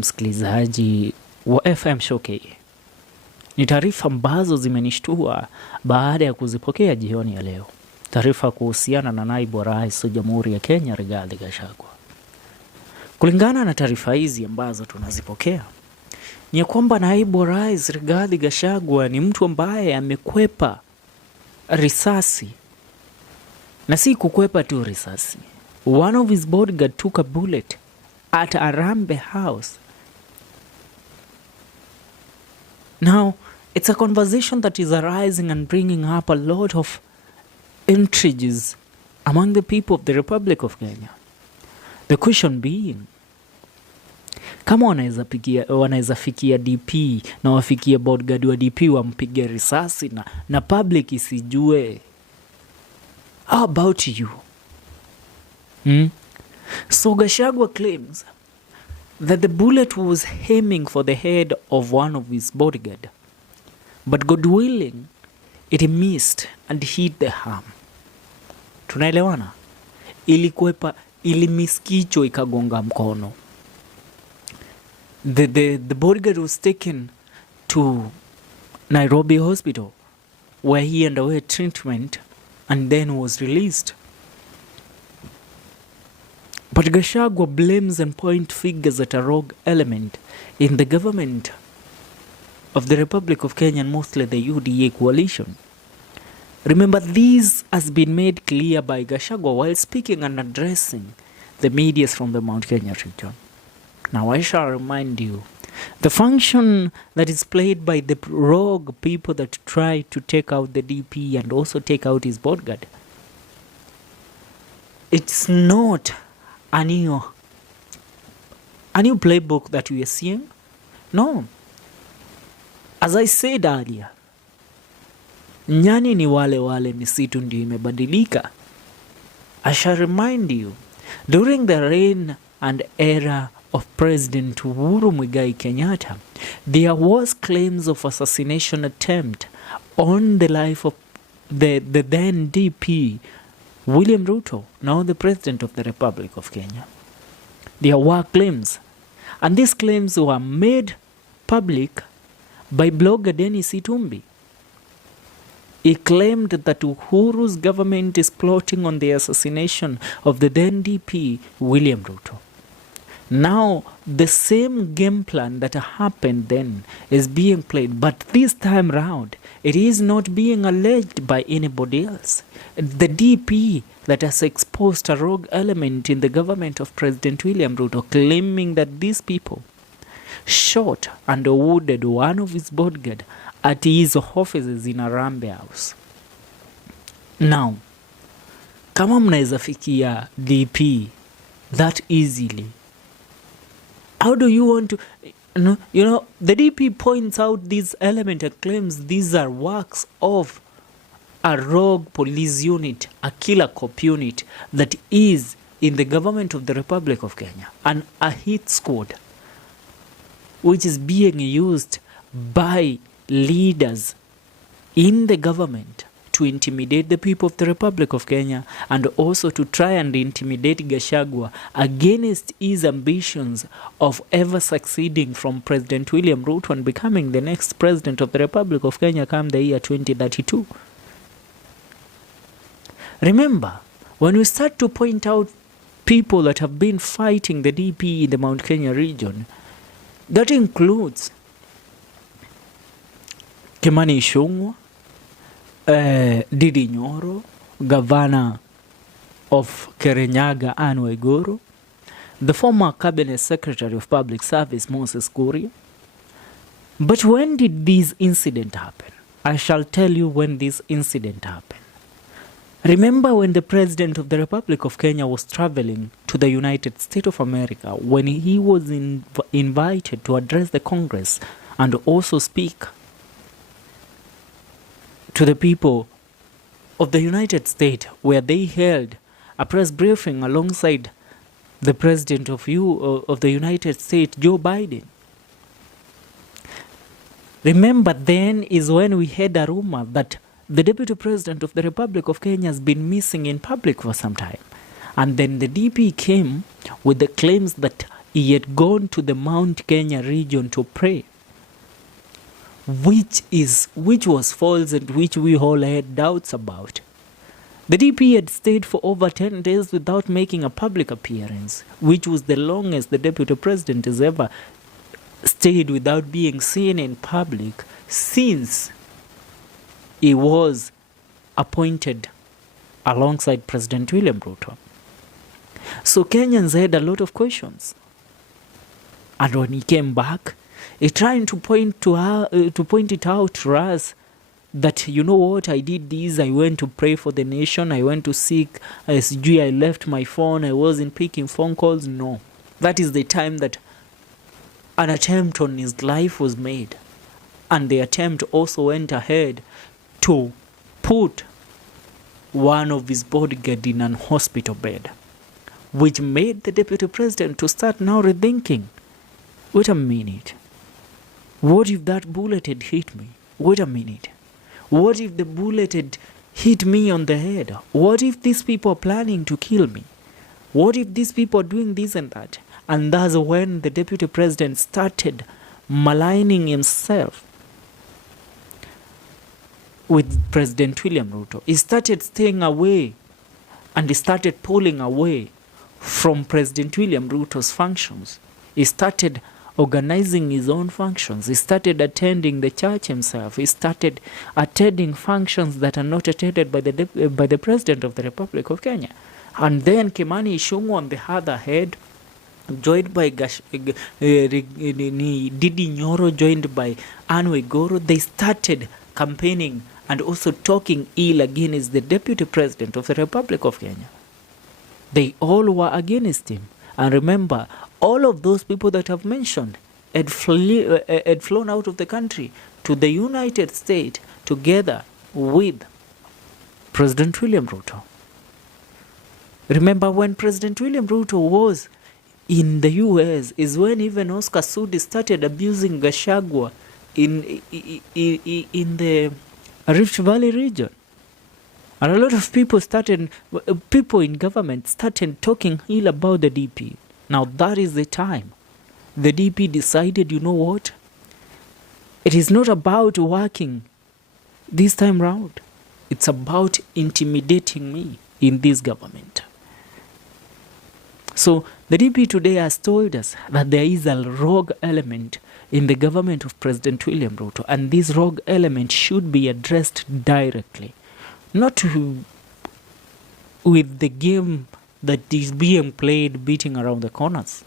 msikilizaji wa FM Showcase. Ni taarifa ambazo zimenishtua baada ya kuzipokea jioni ya leo. Taarifa kuhusiana na naibu wa rais wa Jamhuri ya Kenya Rigathi Gachagua. Kulingana na taarifa hizi ambazo tunazipokea, ni kwamba naibu wa rais Rigathi Gachagua ni mtu ambaye amekwepa risasi. Na si kukwepa tu risasi. One of his bodyguard took a bullet at Arambe House. Now, it's a conversation that is arising and bringing up a lot of intrigues among the people of the Republic of Kenya. The question being, kama wanaweza fikia DP na wafikia bodyguard wa DP wampige risasi na public isijue, how about you? So Gachagua claims that the bullet was aiming for the head of one of his bodyguard, but God willing, it missed and hit the arm. Tunaelewana? Ilimiss kichwa ikagonga mkono. The bodyguard was taken to Nairobi Hospital, where he underwent treatment and then was released. But Gachagua blames and point fingers at a rogue element in the government of the Republic of Kenya and mostly the UDA coalition. Remember, this has been made clear by Gachagua while speaking and addressing the media from the Mount Kenya region. Now I shall remind you, the function that is played by the rogue people that try to take out the DP and also take out his bodyguard, it's not a new playbook that we are seeing. No. As I said earlier, nyani ni wale misitu ndio imebadilika. I shall remind you, during the reign and era of President Uhuru Muigai Kenyatta, there was claims of assassination attempt on the life of the then DP William Ruto, now the President of the Republic of Kenya. There were claims, and these claims were made public by blogger Dennis Itumbi. He claimed that Uhuru's government is plotting on the assassination of the then DP William Ruto. Now, the same game plan that happened then is being played, but this time round, it is not being alleged by anybody else. The DP that has exposed a rogue element in the government of President William Ruto, claiming that these people shot and wounded one of his bodyguard at his offices in Arambe House. Now, kama mnaweza fikia DP that easily, how do you want to, the DP points out this element and claims these are works of a rogue police unit, a killer cop unit that is in the government of the Republic of Kenya, and a hit squad which is being used by leaders in the government to intimidate the people of the Republic of Kenya and also to try and intimidate Gachagua against his ambitions of ever succeeding from President William Ruto and becoming the next President of the Republic of Kenya come the year 2032. Remember, when we start to point out people that have been fighting the DP in the Mount Kenya region, that includes Kimani Ichung'wah, Didi Nyoro, Governor of Kirinyaga Anne Waiguru, the former Cabinet Secretary of Public Service Moses Kuria. But when did this incident happen? I shall tell you when this incident happened. Remember when the President of the Republic of Kenya was traveling to the United States of America, when he was invited to address the Congress and also speak to the people of the United States, where they held a press briefing alongside the President of the United States, Joe Biden. Remember, then is when we heard a rumor that the Deputy President of the Republic of Kenya has been missing in public for some time. And then the DP came with the claims that he had gone to the Mount Kenya region to pray, which was false and which we all had doubts about. The DP had stayed for over 10 days without making a public appearance, which was the longest the Deputy President has ever stayed without being seen in public since he was appointed alongside President William Ruto. So Kenyans had a lot of questions. And when he came back, he tried to point it out to us that, you know what, I did this, I went to pray for the nation, I went to seek SG, I left my phone, I wasn't picking phone calls. No. That is the time that an attempt on his life was made. And the attempt also went ahead to put one of his bodyguards in an hospital bed, which made the Deputy President to start now rethinking, wait a minute, what if that bullet had hit me? Wait a minute. What if the bullet had hit me on the head? What if these people are planning to kill me? What if these people are doing this and that? And that's when the Deputy President started maligning himself with President William Ruto. He started staying away and he started pulling away from President William Ruto's functions. He started organizing his own functions. He started attending the church himself. He started attending functions that are not attended by the President of the Republic of Kenya. And then Kimani Ichung'wah on the other hand, joined by Didi Nyoro, joined by Anne Waiguru, they started campaigning and also talking ill against the Deputy President of the Republic of Kenya. They all were against him. And remember, all of those people that I've mentioned had flown out of the country to the United States together with President William Ruto. Remember, when President William Ruto was in the US is when even Oscar Sudi started abusing Gachagua in the Rift Valley region. And a lot of people in government started talking ill about the DP. Now that is the time the DP decided, you know what? It is not about working this time round. It's about intimidating me in this government. So the DP today has told us that there is a rogue element in the government of President William Ruto, and this rogue element should be addressed directly, not with the game that is being played beating around the corners.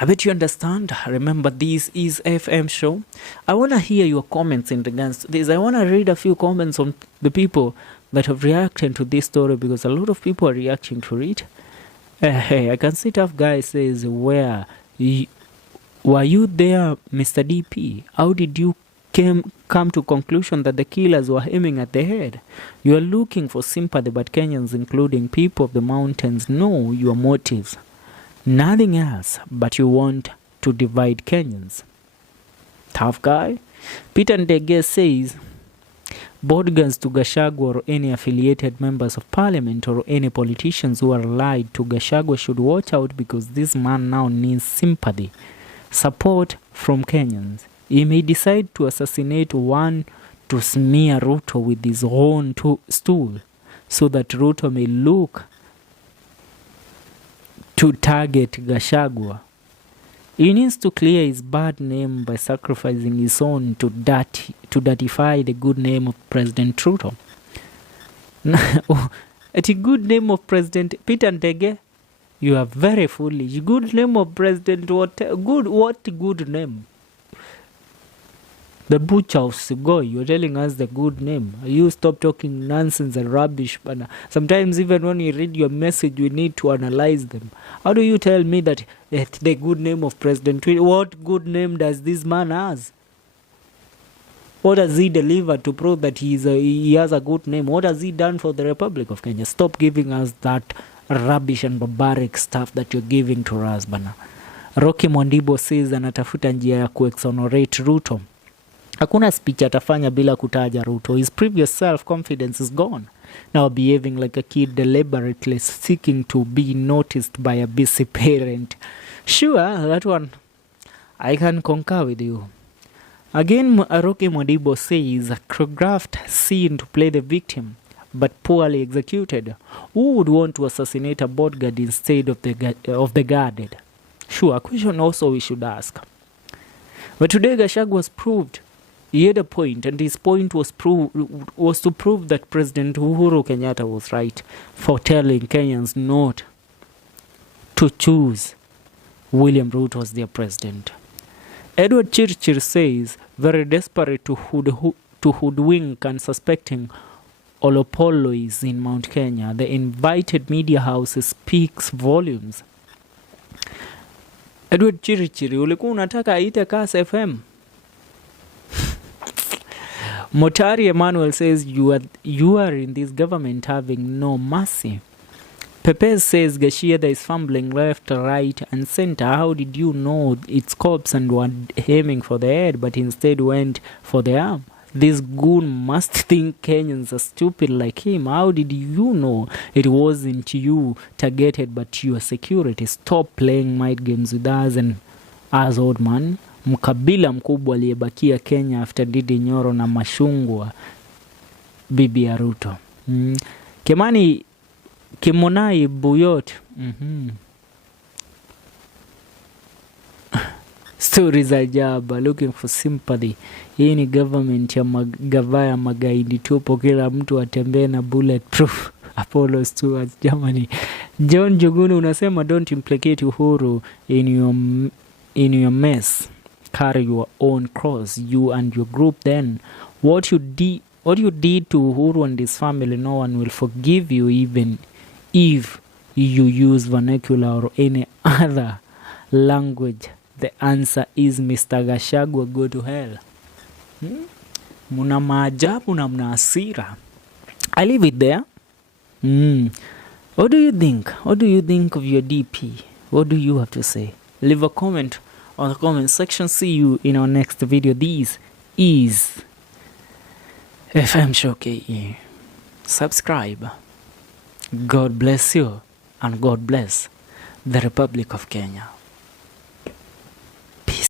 I bet you understand. Remember, this is FM show. I want to hear your comments in regards to this. I want to read a few comments on the people that have reacted to this story, because a lot of people are reacting to it. Hey, I can see Tough Guy says, were you there, Mr. DP? How did you come to conclusion that the killers were aiming at the head? You are looking for sympathy, but Kenyans, including people of the mountains, know your motives. Nothing else, but you want to divide Kenyans. Tough Guy. Peter Ndege says, bodyguards to Gachagua or any affiliated members of parliament or any politicians who are allied to Gachagua should watch out, because this man now needs sympathy, support from Kenyans. He may decide to assassinate one to smear Ruto with his own stool, so that Ruto may look to target Gachagua. He needs to clear his bad name by sacrificing his own to dirtify the good name of President Ruto. At the good name of President Peter Ndege, you are very foolish. Good name of President, what good name? The butcher of Sugoi, you're telling us the good name. You stop talking nonsense and rubbish. But sometimes even when you read your message, we need to analyze them. How do you tell me that the good name of President? What good name does this man has? What has he delivered to prove that he has a good name? What has he done for the Republic of Kenya? Stop giving us that rubbish and barbaric stuff that you're giving to us, bana. Rocky Mondibo says anatafuta njia ya kuexonerate Ruto. Hakuna speech atafanya bila kutaja Ruto. His previous self-confidence is gone. now behaving like a kid deliberately seeking to be noticed by a busy parent. Sure, that one I can concur with you. Again, Aroke Modibo says a choreographed scene to play the victim, but poorly executed. Who would want to assassinate a bodyguard instead of the guarded? Sure, a question also we should ask. But today Gachagua was proved. He had a point, and his point was to prove that President Uhuru Kenyatta was right for telling Kenyans not to choose William Ruto as their president. Edward Chirchir says, very desperate to hoodwink and suspecting Olopolois in Mount Kenya, the invited media houses speaks volumes. Edward Chirichiri, ulikuwa unataka aite Kass FM? Motari Emmanuel says, you are in this government having no mercy. Pepe says, Gachagua is fumbling left, right, and center. How did you know it's cops and were aiming for the head, but instead went for the arm? This goon must think Kenyans are stupid like him. How did you know it wasn't you targeted but your security? Stop playing mind games with us and us, old man. Mkabila mkubwa aliyebakia Kenya after Didi Nyoro na Mashungwa bibi ya Ruto. Kimani Kimonai Buyot. Stories ajaba, looking for sympathy. Hii ni government ya gavaya magaidi tupo, kila mtu atembee na bulletproof. Apollos towards Germany. John Jugunu unasema, don't implicate Uhuru in your mess. Carry your own cross, you and your group. Then what you did to Uhuru and his family, no one will forgive you, even if you use vernacular or any other language. The answer is Mr. Gachagua, go to hell. Muna maajabu na mna hasira. I leave it there. What do you think? What do you think of your DP? What do you have to say? Leave a comment on the comment section. See you in our next video. This is FM Show KE. Subscribe. God bless you and God bless the Republic of Kenya.